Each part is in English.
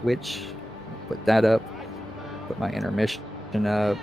Twitch. Put that up. Put my intermission up.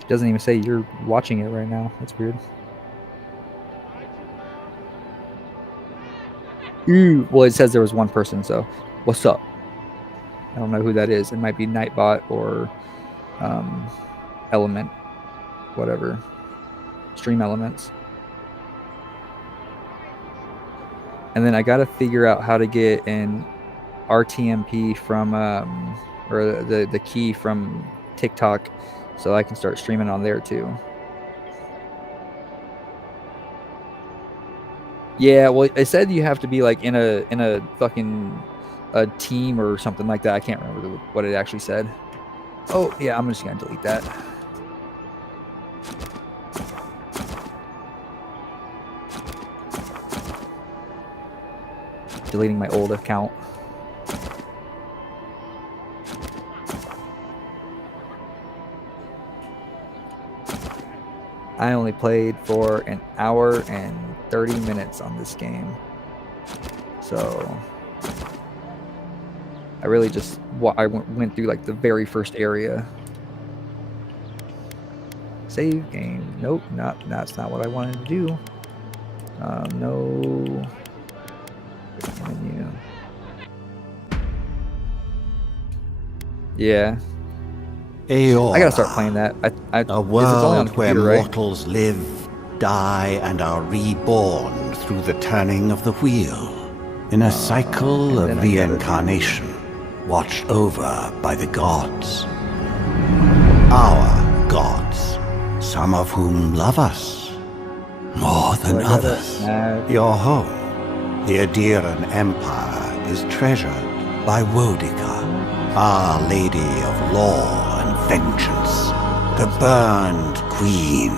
It doesn't even say you're watching it right now. That's weird. Ooh, well, it says there was one person, so what's up? I don't know who that is. It might be Nightbot or Element, whatever. Stream Elements. And then I got to figure out how to get an RTMP from, or the key from TikTok so I can start streaming on there too. Yeah, well, it said you have to be like in a fucking a team or something like that. I can't remember what it actually said. Oh, yeah, I'm just going to delete that. Deleting my old account. I only played for an hour and 30 minutes on this game. So I really just went through like the very first area. Save game. Nope, that's not what I wanted to do. No menu. Yeah. Eora, I gotta start playing that. A world where mortals live, die, and are reborn through the turning of the wheel, in a cycle of reincarnation, watched over by the gods. Our gods, some of whom love us more than others. Your home, the Adiran Empire, is treasured by Wodica, Our Lady of Law and Vengeance, the burned queen.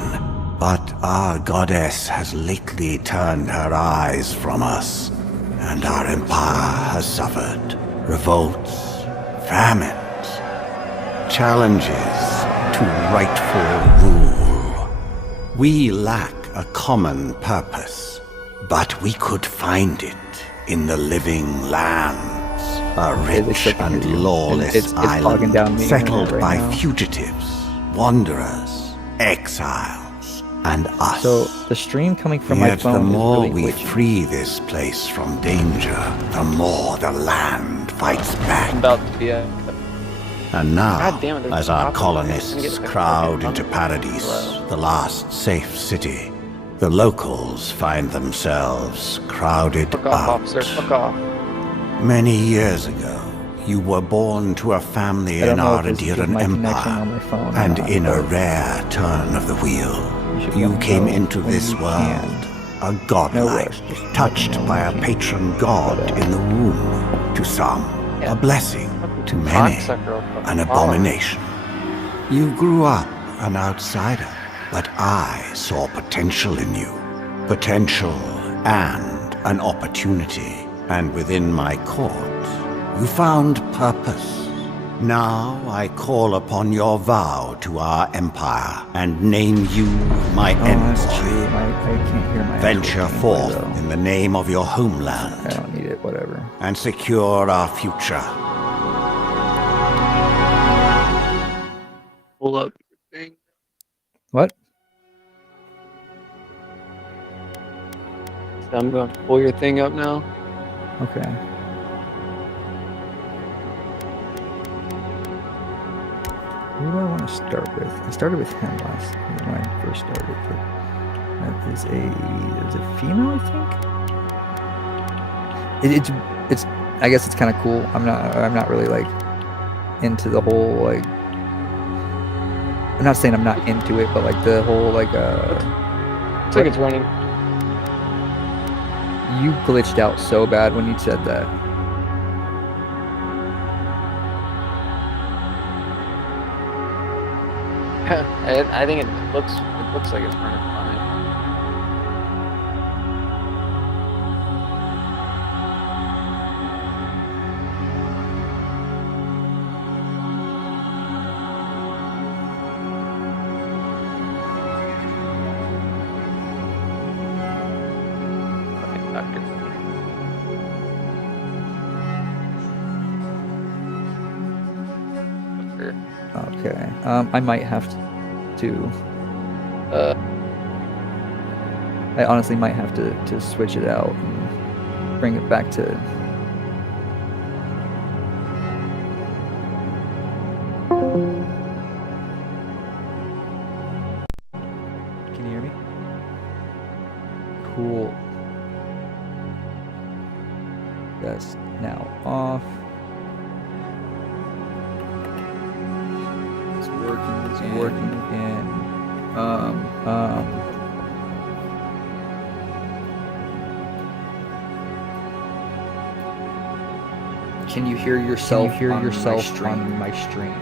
But our goddess has lately turned her eyes from us, and our empire has suffered revolts, famines, challenges to rightful rule. We lack a common purpose, but we could find it in the living lands. a rich and lawless island settled by fugitives, wanderers, exiles, and us. So the stream coming from my phone the more is really we free this place from danger, the more the land fights back. I'm about to be And now, damn it, as our colonists crowd into Paradise, the last safe city, the locals find themselves crowded Fuck off, out. officer. Fuck off. Many years ago, you were born to a family in our Adiran Empire, and in a rare turn of the wheel, you came into this world a godlike, touched by a patron god in the womb. To some, a blessing. To many, an abomination. You grew up an outsider, but I saw potential in you. Potential and an opportunity. And within my court, you found purpose. Now I call upon your vow to our empire and name you my envoy. I can't hear my Venture forth in the name of your homeland. I don't need it, whatever. And secure our future. Pull up thing. What? So I'm going to pull your thing up now. Okay. Who do I want to start with? I started with him when I first started, but that is there's a female, I think. It's I guess it's kind of cool. I'm not really like into the whole like. I'm not saying I'm not into it, but like the whole like Looks like it's running. You glitched out so bad when you said that. I think it looks like it's running fine. Okay. I might have to. I honestly might have to switch it out and bring it back to. Can you hear me? Cool. That's now off. It's working again. Can you hear yourself? On my stream?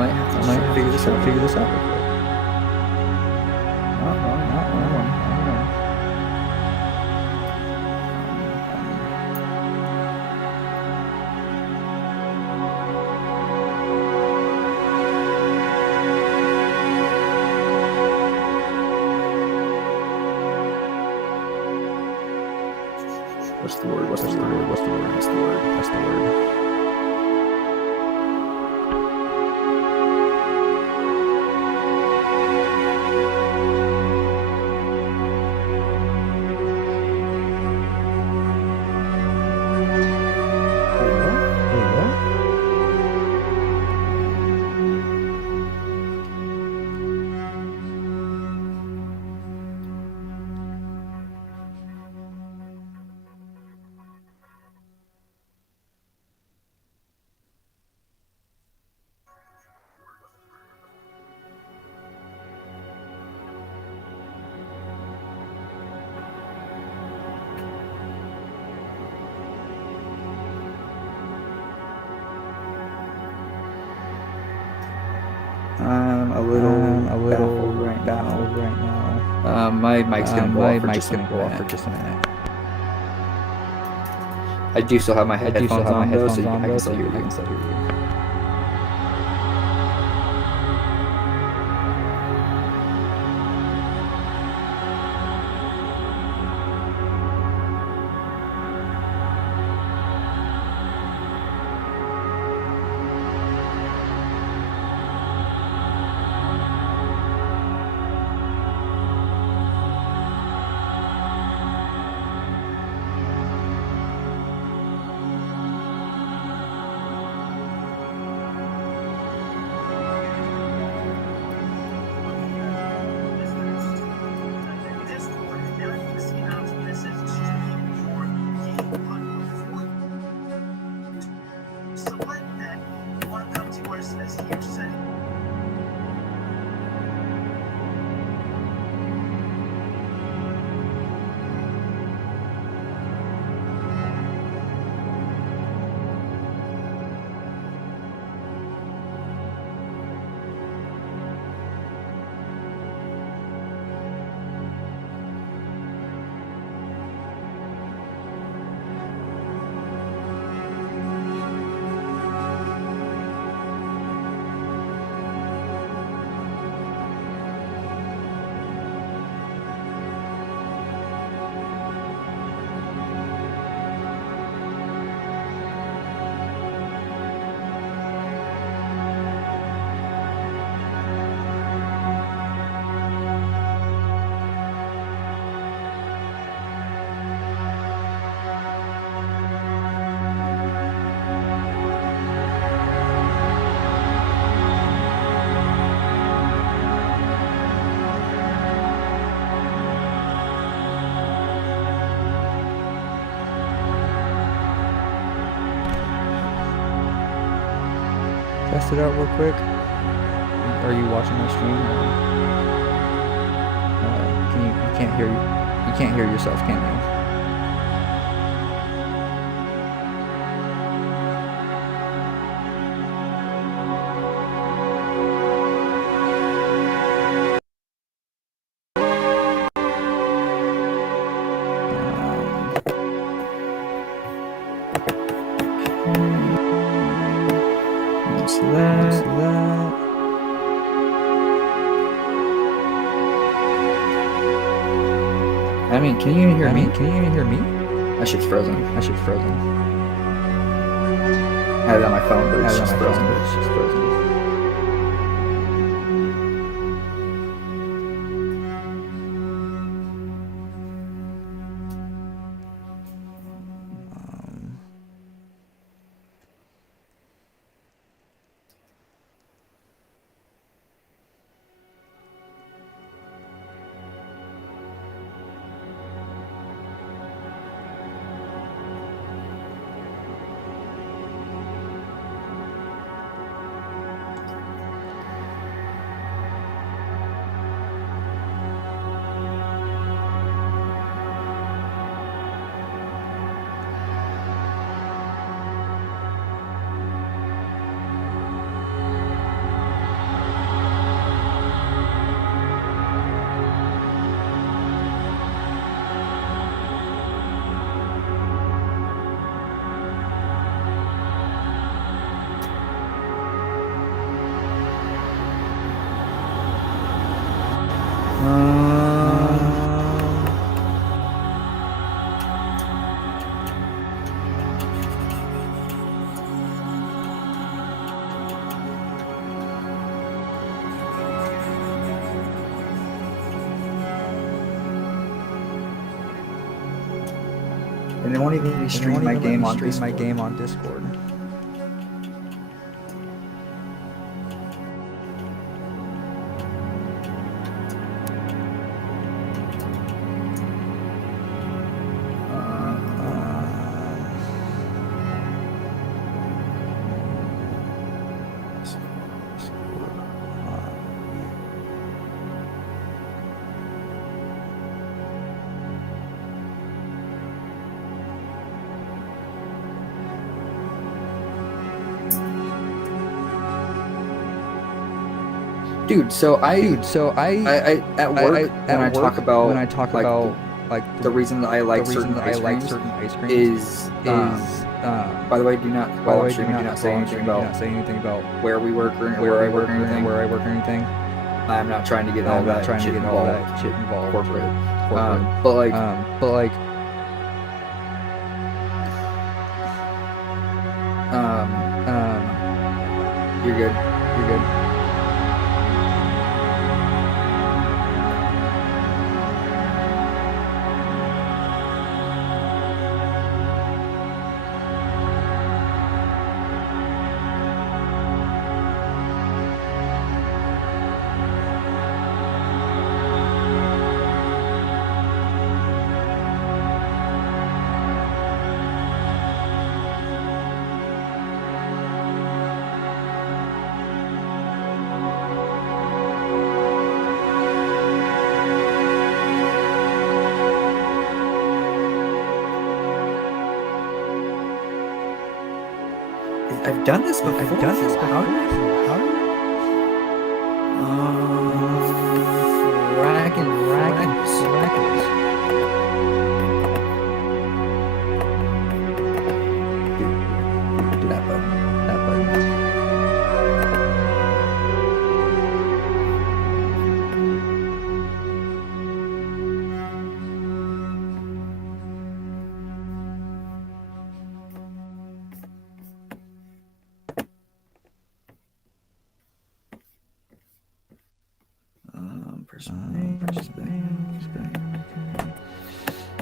I might figure this out real quick. Not one. What's the word? My mic's gonna go off for just a minute. I do still have my headphones on though, so I can still hear you. Test it out real quick. Are you watching my stream? You can't hear yourself, can you? I mean, can you even hear me? Can you even hear me? That shit's frozen. I had it on my phone, but it's just frozen. And it won't even let me stream my game on Discord. Dude, so I at work when I talk about like the reason that I like certain ice creams is by the way, do not say anything about where we work or where I work or anything. I'm not trying to get all that shit involved corporate. But like you're good. I've done this before. How do that button.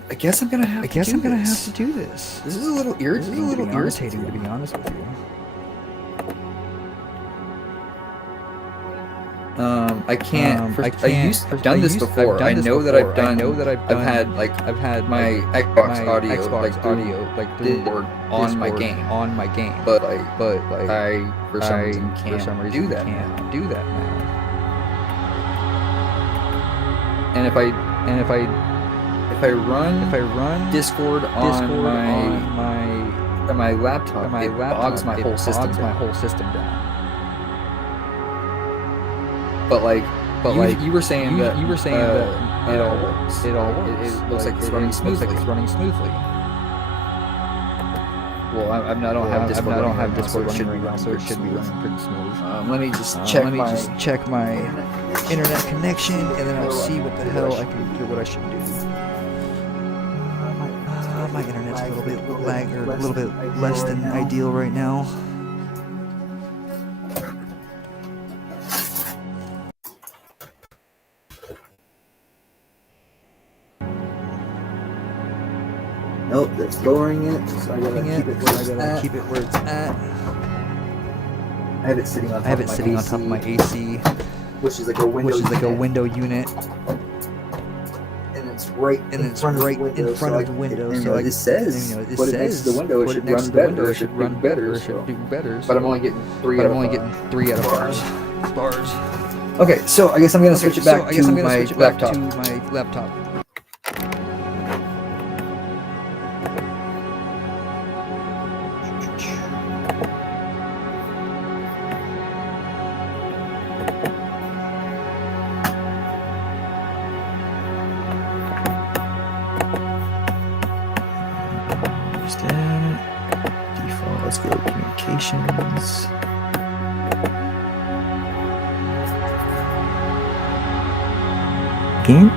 I guess I'm gonna have to do this. This is a little irritating, to be honest with you. I can't. I've done this before. I know that I've had my Xbox audio like Discord on my game. But I for some reason can't do that now. And if I run Discord on my laptop, it bogs my whole system down. But you were saying that it all works. It looks like it's running smoothly. Well, I don't have Discord running right now, so it should be running pretty smooth. Let me just check my internet connection, and then I'll see what the hell I can do. What I should do. My internet's a little bit less than ideal right now. Nope, that's lowering it, so I gotta keep it where it's at. I have it sitting on top of my AC, which is like a window unit. And it's right in front of the window. So it says put it next to the window, it should run better, it should do better. But I'm only getting 3 out of bars. Okay, so I guess I'm gonna switch it back to my laptop. Default, let's go communications. Game?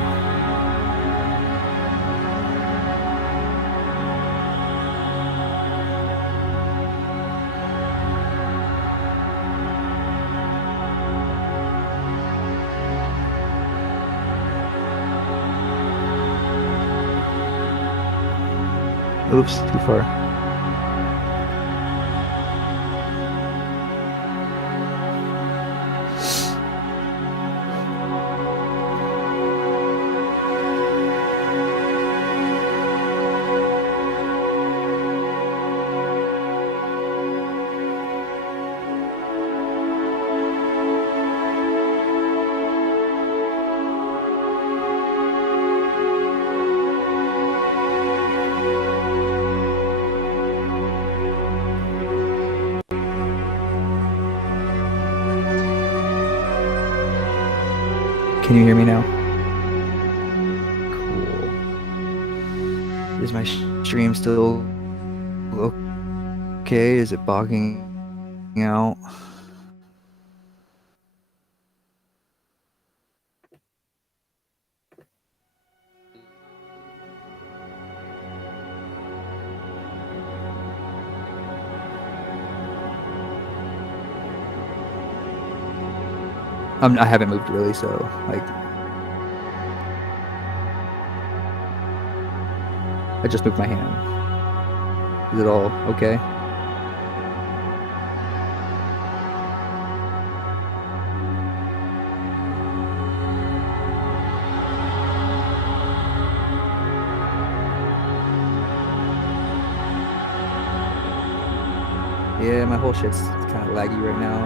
Oops, too far. Can you hear me now? Cool. Is my stream still okay? Is it bogging out? I haven't moved really, so like I just moved my hand. Is it all okay? Yeah, my whole shit's kind of laggy right now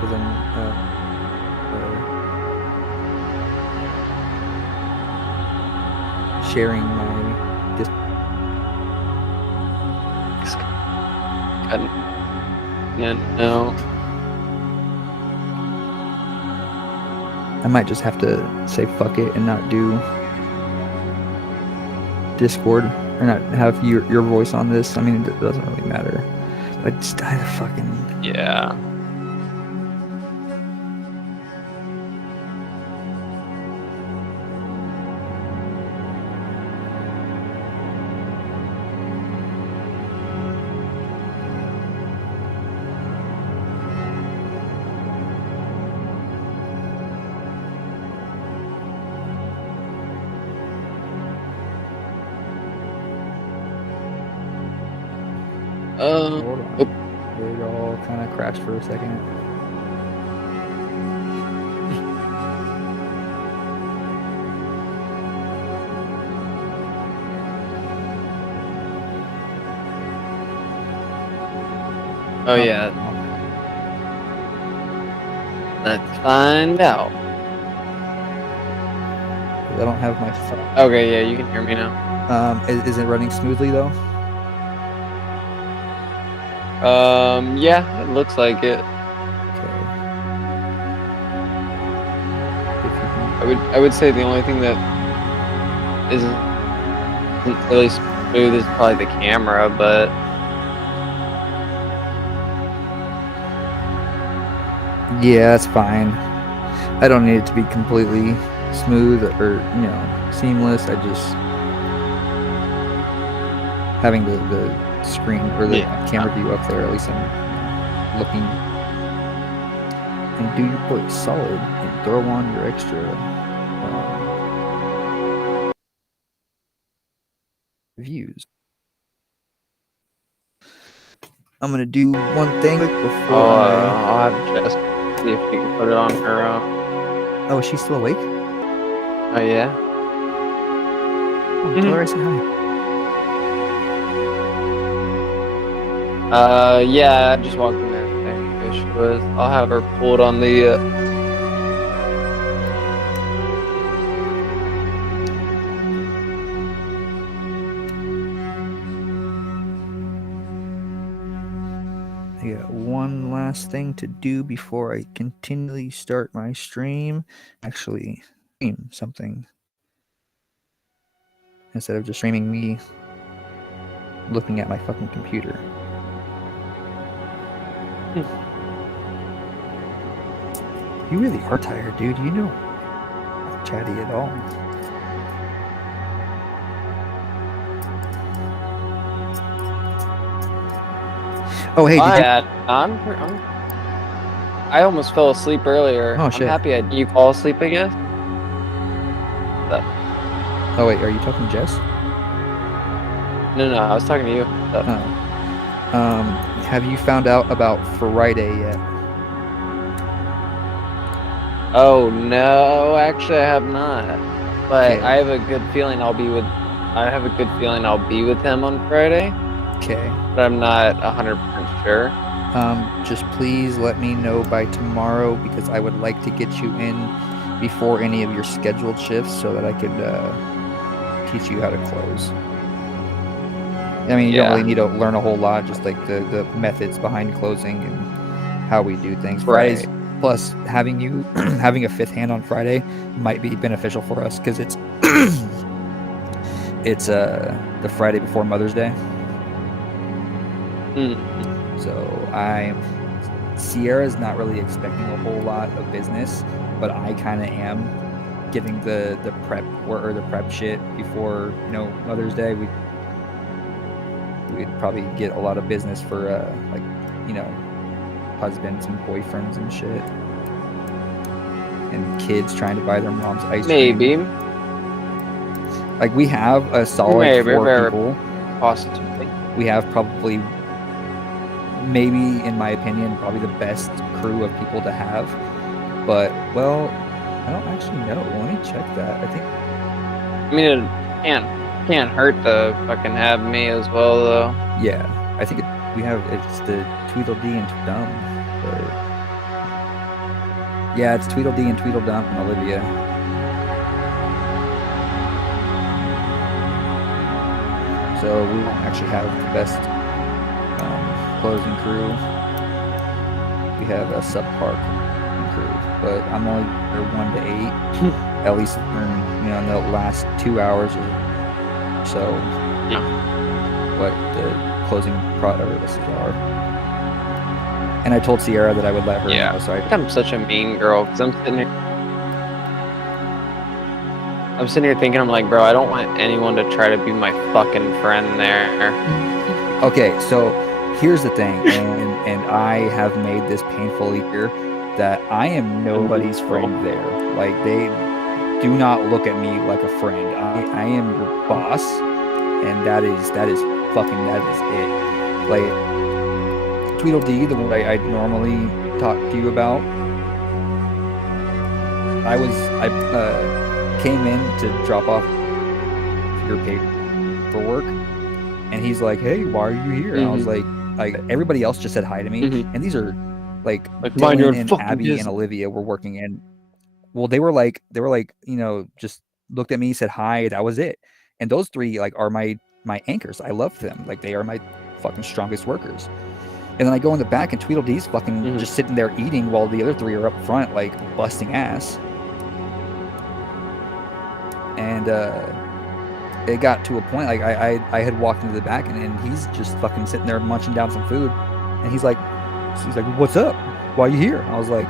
because I'm sharing my No. I might just have to say fuck it and not do Discord or not have your voice on this. I mean, it doesn't really matter. But just die the fucking Yeah. Hold on. It all kind of crashed for a second. Oh yeah. Let's find out. I don't have my phone. Okay, yeah, you can hear me now. Is it running smoothly though? Yeah, it looks like it. Okay. I would say the only thing that isn't really smooth is probably the camera, but Yeah, that's fine. I don't need it to be completely smooth or seamless. I just having the screen or the camera view up there, at least I'm looking. And do your voice solid and throw on your extra views. I'm gonna do one thing before I'll have Jess see if she can put it on her own. Oh, is she still awake? Oh yeah? Oh, tell her I said hi. Yeah, I just walked in there. There she was. I'll have her pulled on the I got one last thing to do before I continually start my stream. Actually, stream something instead of just streaming me looking at my fucking computer. You really are tired, dude. You know, not chatty at all. Oh, hey, did I almost fell asleep earlier. Oh, shit. I'm happy you fall asleep, I guess. Oh, wait, are you talking to Jess? No, I was talking to you. Have you found out about Friday yet? Oh, no, actually, I have not. But Okay. I have a good feeling I'll be with him on Friday. Okay. But I'm not 100% sure. Just please let me know by tomorrow because I would like to get you in before any of your scheduled shifts so that I could teach you how to close. I mean, you don't really need to learn a whole lot, just like the methods behind closing and how we do things. Right. Plus, having you having a fifth hand on Friday might be beneficial for us because it's it's the Friday before Mother's Day. So Sierra's not really expecting a whole lot of business, but I kind of am getting the prep or the prep shit before Mother's Day. We'd probably get a lot of business for husbands and boyfriends and shit, and kids trying to buy their mom's ice cream. Maybe. Like we have a solid 4 people. Possibly. We have probably, maybe in my opinion, probably the best crew of people to have. But I don't actually know. Let me check that. I think. I mean, it can't hurt to fucking have me as well, though. Yeah, I think it's the Tweedledee and Tweedledum. But yeah, it's Tweedledee and Tweedledum and Olivia. So we won't actually have the best closing crew. We have a subpar crew, but I'm only there 1 to 8, at least in the last 2 hours or so. Yeah. What the closing lists are. And I told Sierra that I would let her know. So I'm such a mean girl because I'm sitting here thinking, I'm like, bro, I don't want anyone to try to be my fucking friend there. Okay, so here's the thing, and I have made this painfully clear that I am nobody's friend there. Like, they do not look at me like a friend. I am your boss, and that is it. Like, Tweedledee, the one I normally talk to you about, I came in to drop off your paperwork, and he's like, "Hey, why are you here?" And I was like, everybody else just said hi to me, and these are like Dylan and Abby and Olivia were working in. Well, they were like, just looked at me, said hi. That was it. And those 3 are my anchors. I love them. Like, they are my fucking strongest workers. And then I go in the back, and Tweedledee's fucking just sitting there eating while the other 3 are up front, like, busting ass. And it got to a point, like, I had walked into the back, and he's just fucking sitting there munching down some food. And he's like, "What's up? Why are you here?" I was like,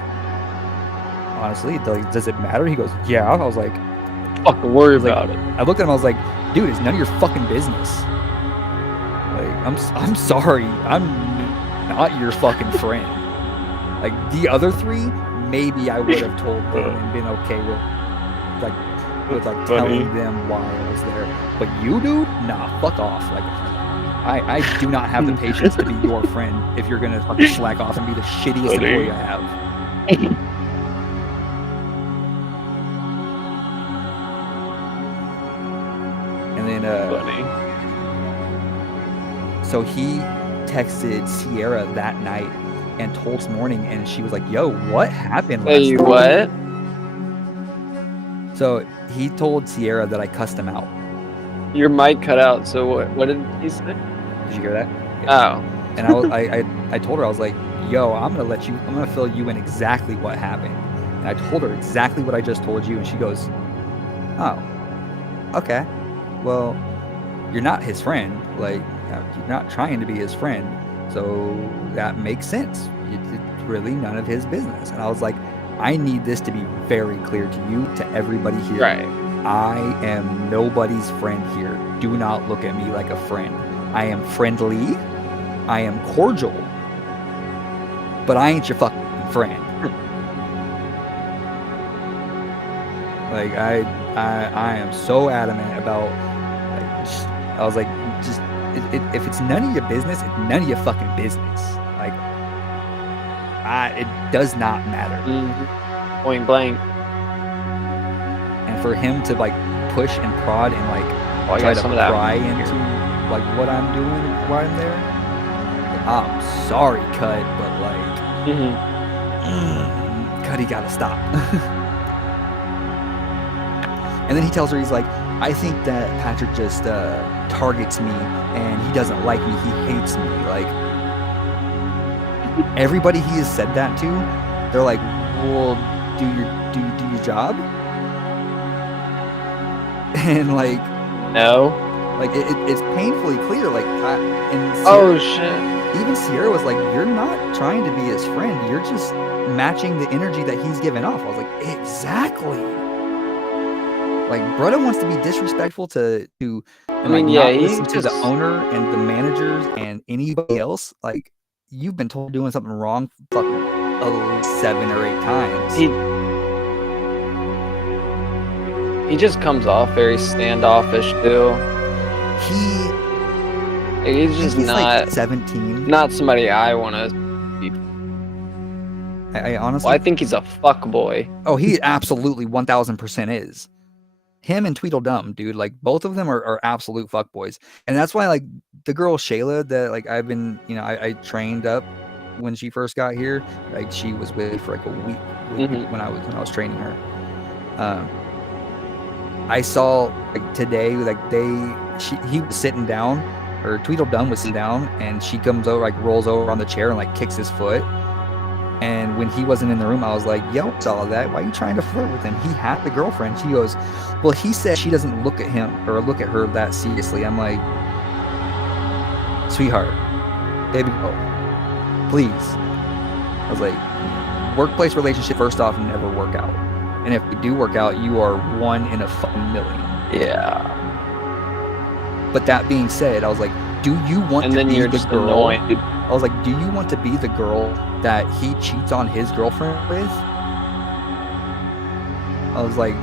"Honestly, does it matter?" He goes, "Yeah." I was like, "Fucking worry about it." I looked at him, I was like, "Dude, it's none of your fucking business. Like, I'm sorry, I'm not your fucking friend." Like, the other 3, maybe I would have told them and been okay with telling them why I was there. But you, dude, nah, fuck off. Like, I do not have the patience to be your friend if you're gonna fucking slack off and be the shittiest employee I have. And then so he texted Sierra that night and told this morning, and she was like, "Yo, what happened last night?" What? So he told Sierra that I cussed him out. Your mic cut out. So what did he say? Did you hear that? Yeah. Oh. And I told her, I was like, "Yo, I'm gonna fill you in exactly what happened." And I told her exactly what I just told you, and she goes, "Oh, okay. Well, you're not his friend. Like, you're not trying to be his friend, so that makes sense. It's really none of his business." And I was like, I need this to be very clear to you, to everybody here. Right. I am nobody's friend here. Do not look at me like a friend. I am friendly. I am cordial. But I ain't your fucking friend. Like, I am so adamant about, like, I was like, just, if it's none of your business, it's none of your fucking business. Like, it does not matter. Point blank. And for him to, like, push and prod and, like, try to pry into, like, what I'm doing while I'm there, like, I'm sorry, Cut, but, like, Cuddy gotta stop. And then he tells her, he's like, I think that Patrick just targets me, and he doesn't like me, he hates me. Like, everybody he has said that to, they're like, well, do your job. And like, No. like it's painfully clear. Like, Oh shit. Even Sierra was like, "You're not trying to be his friend. You're just matching the energy that he's giving off." I was like, "Exactly." Like, Brutta wants to be disrespectful to I mean, yeah, not he listen to the owner and the managers and anybody else. Like, you've been told doing something wrong fucking 7 or 8 times. He just comes off very standoffish too. He's just not like 17. Not somebody I want to be. I honestly, well, I think he's a fuck boy. Oh, he absolutely 1000% is. Him and Tweedledum, dude, like both of them are absolute fuckboys. And that's why, like, the girl Shayla that like I've been, I trained up when she first got here. Like, she was with me for like a week when I was training her. I saw like today, like he was sitting down, or Tweedledum was sitting down, and she comes over, like rolls over on the chair and like kicks his foot. And when he wasn't in the room, I was like, yo, what's all of that? Why are you trying to flirt with him? He had the girlfriend. She goes, well, he said she doesn't look at him or look at her that seriously. I'm like, sweetheart, baby girl, please. I was like, workplace relationship, first off, never work out. And if we do work out, you are 1 in a fucking million. Yeah. But that being said, I was like, do you want to be the girl? I was like, do you want to be the girl that he cheats on his girlfriend with? I was like,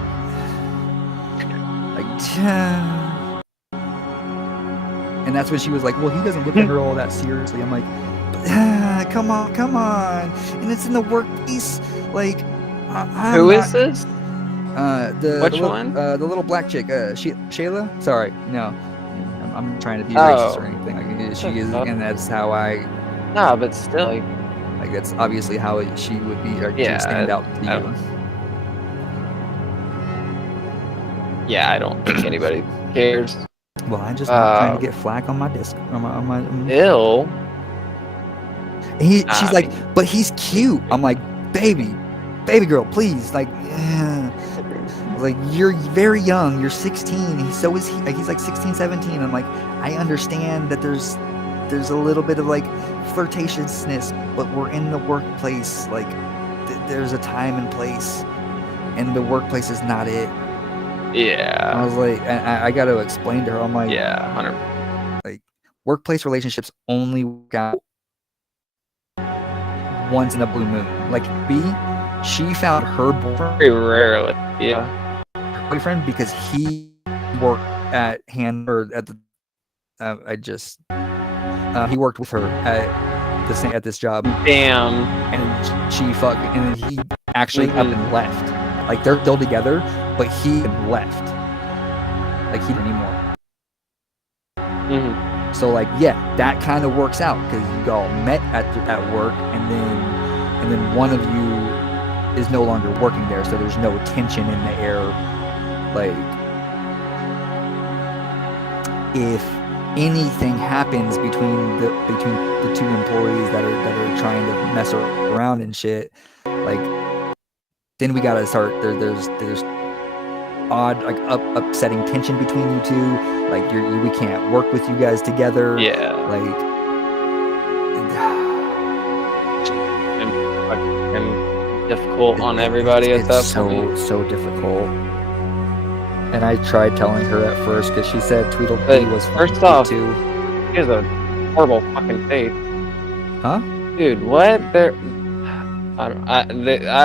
and that's when she was like, well, he doesn't look at her all that seriously. I'm like, come on. And it's in the workplace. Like, who is this? Which one? The little black chick, Shayla? Sorry, no. I'm trying to be racist or anything. Like, she is, and that's how I. No, but still, like that's obviously how she would be, or to stand out to you. Yeah, I don't think anybody cares. Well, I just not trying to get flack on my disc. On my Ill. She's like, but he's cute. I'm like, baby girl, please, like. Like, you're very young, you're 16, so is he. Like, he's like 16, 17. I'm like, I understand that there's a little bit of like flirtatiousness, but we're in the workplace. Like, there's a time and place, and the workplace is not it. Yeah. I was like, I got to explain to her. I'm like, yeah, 100%. Like, workplace relationships only work out once in a blue moon. Like, she found her boyfriend very rarely. Yeah. Boyfriend because he worked at he worked with her at this job. Damn. And he actually up and left. Like, they're still together, but he left. Like, he didn't anymore. So, like, yeah, that kind of works out because you all met at work, and then one of you is no longer working there, so there's no tension in the air. Like, if anything happens between the two employees that are trying to mess around and shit, like, then we gotta start. There's odd, like, upsetting tension between you two. Like, we can't work with you guys together. Yeah. Like, and difficult on everybody at that point. So difficult. And I tried telling her at first because she said Tweedledee was first off too. He has a horrible fucking face. Huh? Dude, what? I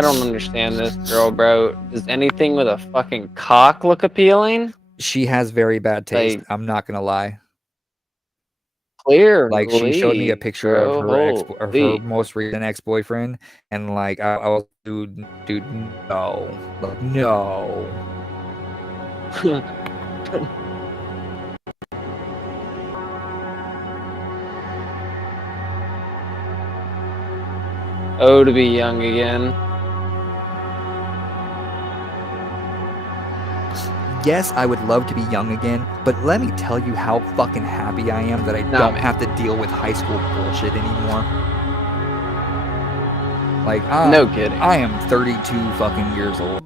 don't understand this girl, bro. Does anything with a fucking cock look appealing? She has very bad taste. Like, I'm not gonna lie. Clearly, like, she showed me a picture of her most recent ex-boyfriend, and like I was, dude, no, like, no. Oh, to be young again. Yes, I would love to be young again, but let me tell you how fucking happy I am that I don't have to deal with high school bullshit anymore. Like, no kidding. I am 32 fucking years old.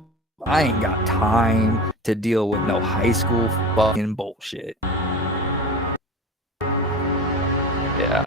I ain't got time to deal with no high school fucking bullshit. Yeah.